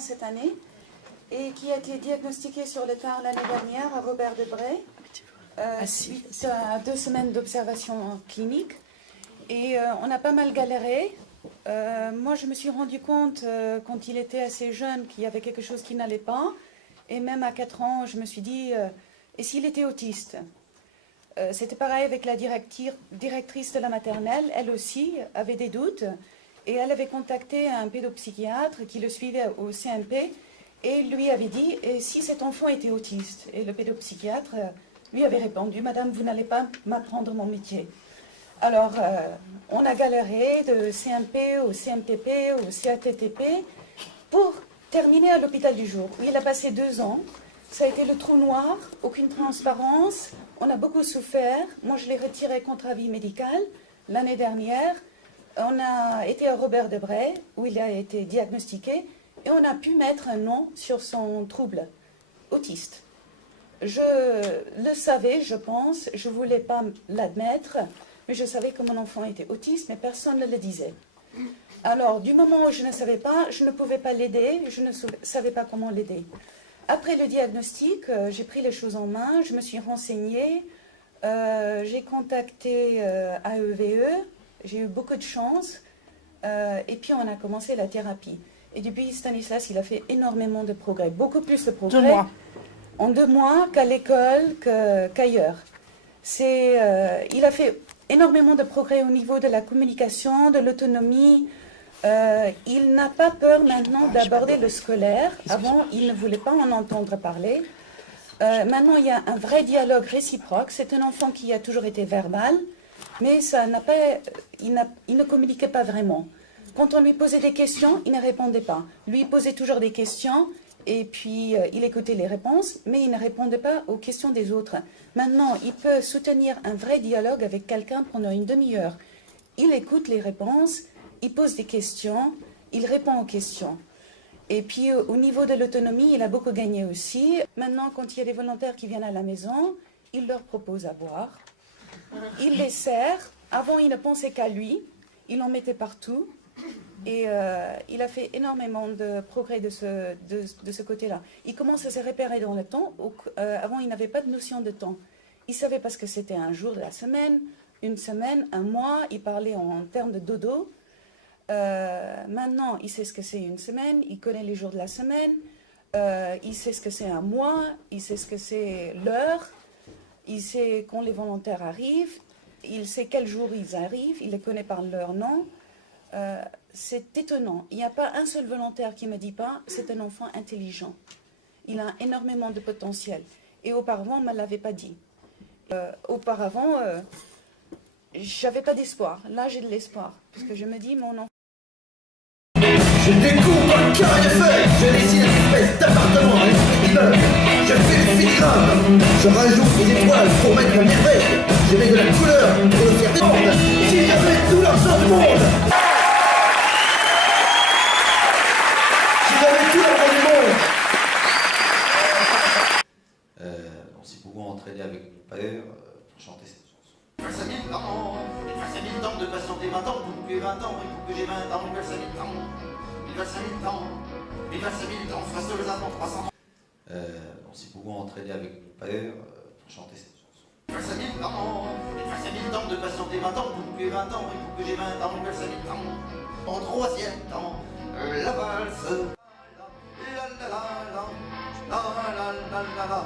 cette année et qui a été diagnostiqué sur le tard l'année dernière à Robert Debré suite à 2 semaines d'observation clinique. Et on a pas mal galéré. Moi, je me suis rendu compte quand il était assez jeune qu'il y avait quelque chose qui n'allait pas. Et même à 4 ans, je me suis dit, et s'il était autiste? C'était pareil avec la directrice de la maternelle. Elle aussi avait des doutes. Et elle avait contacté un pédopsychiatre qui le suivait au CMP et lui avait dit, et si cet enfant était autiste? Et le pédopsychiatre lui avait répondu, Madame, vous n'allez pas m'apprendre mon métier. Alors, on a galéré de CMP au CMTP au CATTP pour terminer à l'hôpital du jour, où il a passé 2 ans. Ça a été le trou noir, aucune transparence, on a beaucoup souffert. Moi, je l'ai retiré contre avis médical l'année dernière. On a été à Robert Debré, où il a été diagnostiqué, et on a pu mettre un nom sur son trouble, autiste. Je le savais, je pense, je ne voulais pas l'admettre, mais je savais que mon enfant était autiste, mais personne ne le disait. Alors, du moment où je ne savais pas, je ne pouvais pas l'aider, je ne savais pas comment l'aider. Après le diagnostic, j'ai pris les choses en main, je me suis renseignée, j'ai contacté AEVE, j'ai eu beaucoup de chance, et puis on a commencé la thérapie. Et depuis, Stanislas, il a fait énormément de progrès, beaucoup plus de progrès 2 mois. en 2 mois qu'à l'école, qu'ailleurs. Il a fait énormément de progrès au niveau de la communication, de l'autonomie. Il n'a pas peur maintenant d'aborder le scolaire. Avant, il ne voulait pas en entendre parler. Maintenant, il y a un vrai dialogue réciproque. C'est un enfant qui a toujours été verbal, mais il ne communiquait pas vraiment. Quand on lui posait des questions, il ne répondait pas. Lui posait toujours des questions, et puis il écoutait les réponses, mais il ne répondait pas aux questions des autres. Maintenant, il peut soutenir un vrai dialogue avec quelqu'un pendant une demi-heure. Il écoute les réponses, il pose des questions, il répond aux questions. Et puis au niveau de l'autonomie, il a beaucoup gagné aussi. Maintenant, quand il y a des volontaires qui viennent à la maison, il leur propose à boire. Il les sert. Avant, il ne pensait qu'à lui. Il en mettait partout. Et il a fait énormément de progrès de ce côté-là. Il commence à se repérer dans le temps. Avant, il n'avait pas de notion de temps. Il savait parce que c'était un jour de la semaine, une semaine, un mois. Il parlait en termes de dodo. Maintenant, il sait ce que c'est une semaine. Il connaît les jours de la semaine. Il sait ce que c'est un mois. Il sait ce que c'est l'heure. Il sait quand les volontaires arrivent. Il sait quel jour ils arrivent. Il les connaît par leur nom. C'est étonnant. Il n'y a pas un seul volontaire qui ne me dit pas c'est un enfant intelligent. Il a énormément de potentiel. Et auparavant, on ne me l'avait pas dit. Auparavant, j'avais pas d'espoir. Là, j'ai de l'espoir. Parce que je me dis, mon enfant... Je découpe un carré de feuilles, je dessine une espèce d'appartement avec des immeubles, je fais des filigranes, je rajoute des étoiles pour mettre la merveille, je mets de la couleur pour le faire défendre, si j'avais tout l'argent du monde, si j'avais tout l'argent du monde. On s'est beaucoup entraîné avec mon père pour chanter cette chanson. Il passe à 1000 ans, il passe à 1000 ans de patienter 20 ans pour que j'ai 20 ans, et pour que j'ai 20 ans, il passe à 1000 ans. Il passe à 1000 ans, il passe à 1000 ans, face aux attentes 300. On s'est beaucoup entraîné avec mon père pour chanter cette chanson. Il passe à 1000 ans, il passe à 1000 ans de patienter 20 ans pour que j'ai 20 ans, et pour que j'ai 20 ans, il passe à 1000 ans. En 3e temps, la valse. La la la la, la la la la la.